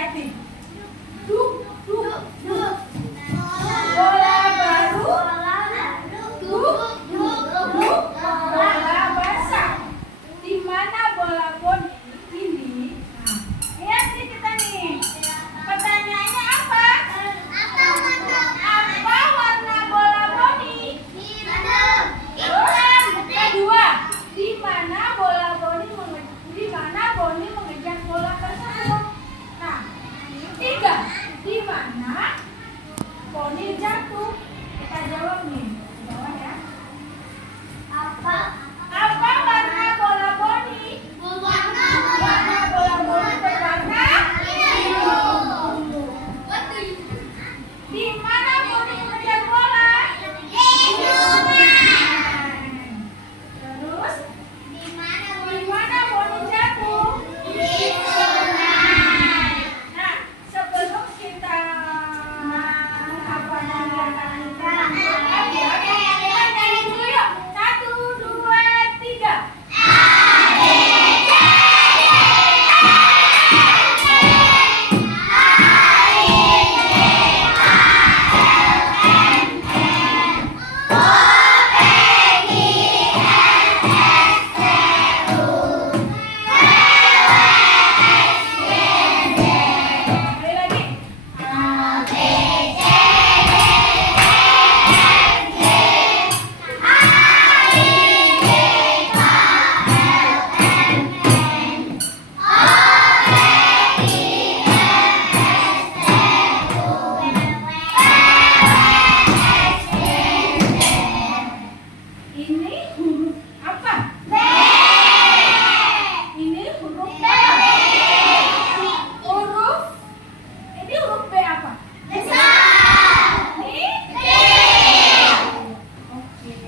lihat nih. Duk, duk, duk. Bola baru. Duk, duk, duk. Bola basah. Di mana bola boni ini? Nah, lihat nih kita nih. Pertanyaannya apa? Apa warna bola boni? Terus kedua, di mana Boni mengejar bola tersebut? Nah, tiga, di mana Boni jatuh? Kita jawab nih, di bawah ya. Apa warna bola Boni? Warna bola Boni berwarna biru. Di mana Boni mengejar bola? Di sungai. Terus di mana Boni jatuh? Di sungai. Nah, sebelum kita kita nyanyi dulu yuk. 1, 2, 3. Sekali lagi. Ini huruf apa? B. Ini huruf B. Ini huruf B apa? Besar. Ini B. Oke,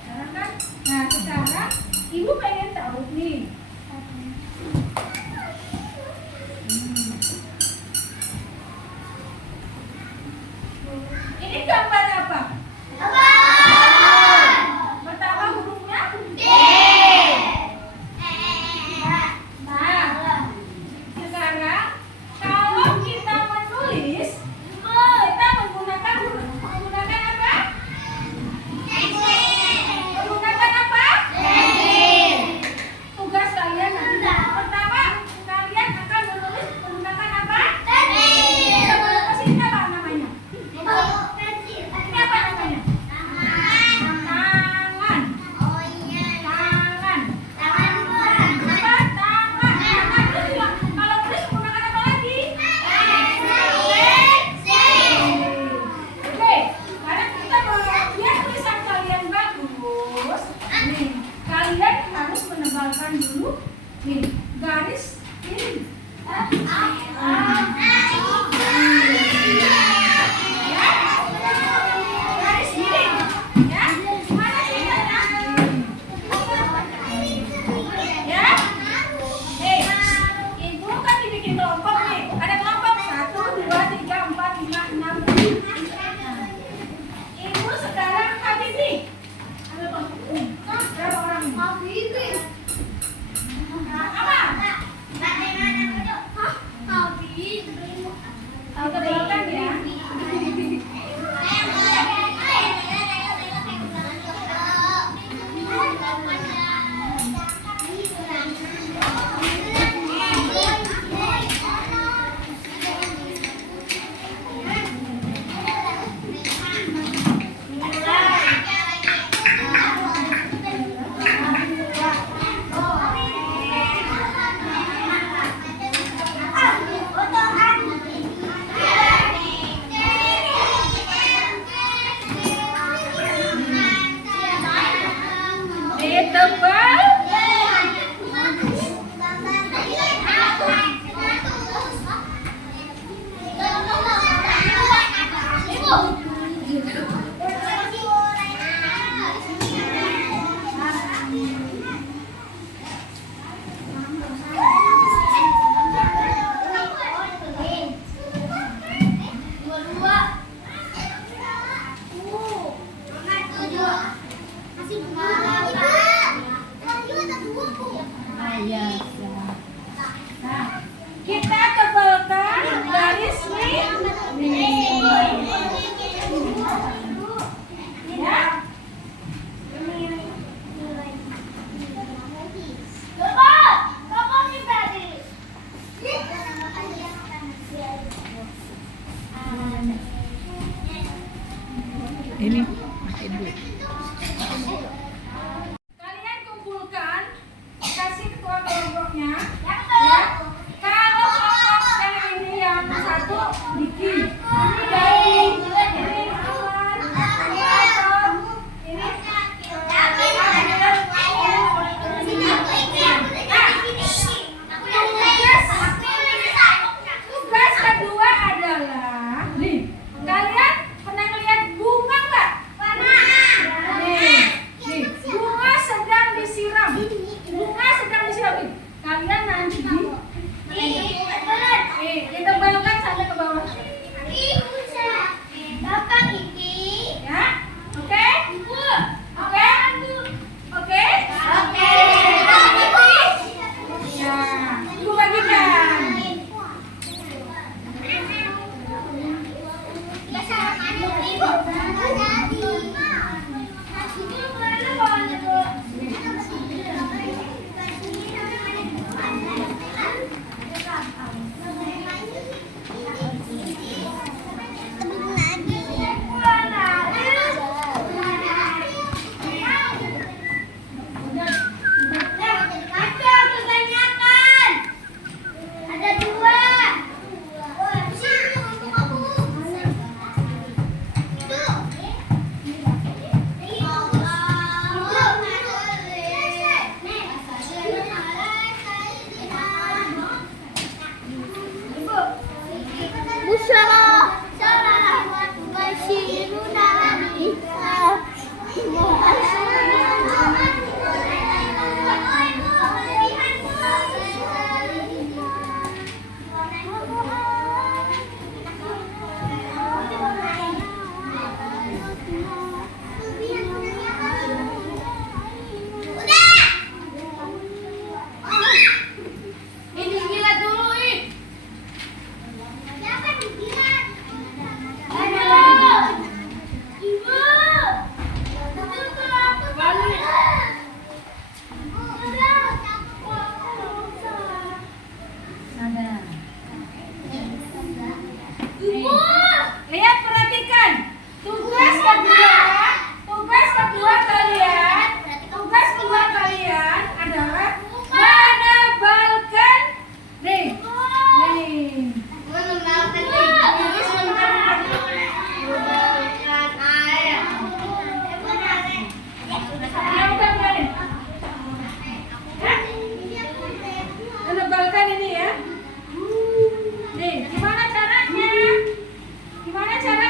sekarang kan. Nah, sekarang Ibu pengen tahu nih. Ini gambar apa? Pertama hurufnya D. Nah, sekarang kalau kita menulis, kita menggunakan apa? Menggunakan apa? Tugas kalian nanti. Pertama, kalian akan menulis menggunakan apa? Sebelum ke sini apa namanya? Ini apa namanya? Tangan. Kalau tulis menggunakan apa lagi? Oke, sekarang kita biar tulisan kalian bagus. Nih, kalian harus menebalkan dulu nih garis ini. Garis ini, ya. Mana sisanya? Ya. Ibu kan dibikin kelompok nih. Ada kelompok 1, 2, 3, 4, 5, 6, 7. Ibu sekarang Habibie. Berapa orang? Nah, apa? Kita belakang ya. Ini ibu. Kalian kumpulkan, kasih ketua kelompoknya. Ya. Kalau kelompok yang ini yang satu Diki, ini Dai, ini Aman, ini Atom, ini tugas kedua adalah nih, kalian pernah lihat bunga nggak? Nih, bunga sedang disiram. Bunga sedang disiram. Kalian nanti ditebalkan sampai ke bawah. Ya, oke? Oke? Oke? Ya, ibu bagikan. Lihat, perhatikan. Tugas kedua kalian adalah menebalkan nih. Menebalkan ini ya. Nih, gimana caranya? Gimana caranya?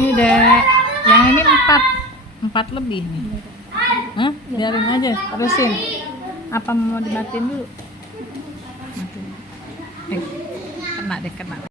Ini dek, yang ini 4 lebih nih. Hah? Biarin aja, terusin. Apa mau dimatiin dulu? Matiin. Kena deh, kena.